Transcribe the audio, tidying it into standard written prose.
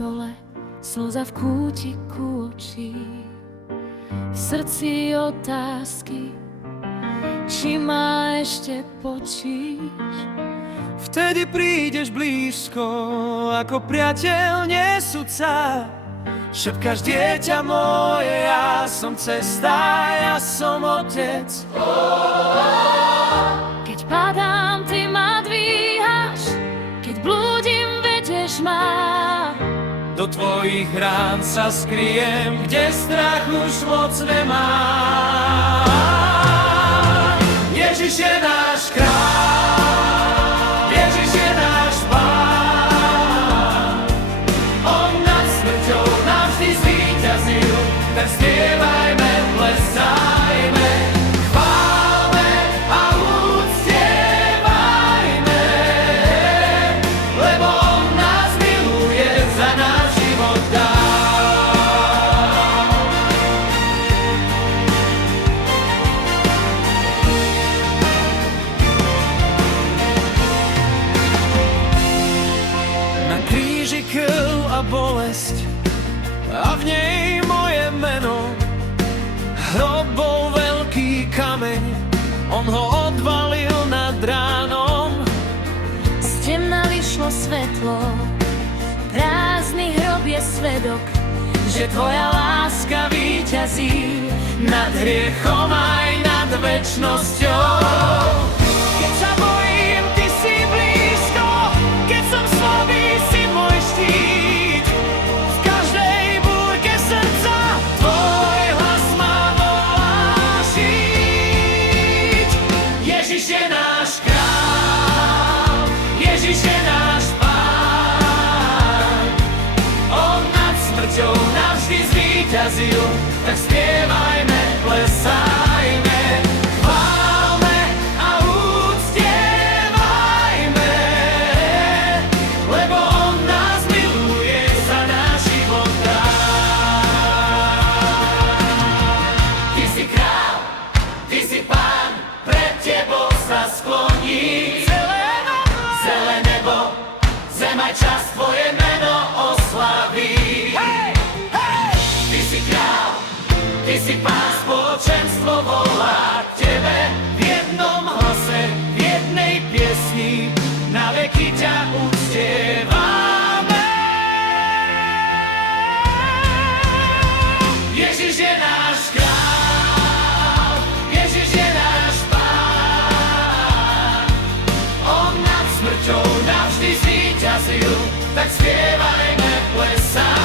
stole, slza v kútiku očí. V srdci otázky, či ma ešte počíš. Vtedy prídeš blízko, ako priateľ nesúca. Šepkáš: dieťa moje, ja som cesta, ja som otec. Keď padám, ty ma dvíhaš, keď blúdim, vedieš ma. Do tvojich rán sa skryjem, kde strach už moc nemá. Ježiš je náš kráľ, Ježiš je náš Pán. On nad smrťou navždy zvíťazil, tak spievajme, plesajme, chválme a uctievajme, lebo on nás miluje, za náš život dá. Na kríži krv a bolesť a v nej moje meno. Hrob bol veľký kameň, on ho odvalil nad ránom. Z temna vyšlo svetlo, prázdny hrob je svedok, Že tvoja láska víťazí nad hriechom aj nad večnosťou. Keď sa bojím, ty si blízko, keď som slabý, si môj štít. V každej búrke srdca tvoj hlas ma volá žiť. Ježiš je náš kráľ, Ježiš je náš Pán. On nad smrťou navždy zvíťazil, tak spievajme, plesajme, chválme a uctievajme, lebo on nás miluje, za náš život dá. Ty si kráľ, ty si Pán, pred tebou sa skloní celé nebo, zem aj čas tvoje meno oslaví. Ty si kráľ, ty si Pán, spoločenstvo volá k tebe v jednom hlase, v jednej piesni, na veky ťa uctievame. Ježiš je náš kráľ, Ježiš je náš Pán. On nad smrťou navždy zvíťazil, tak spievajme, plesajme.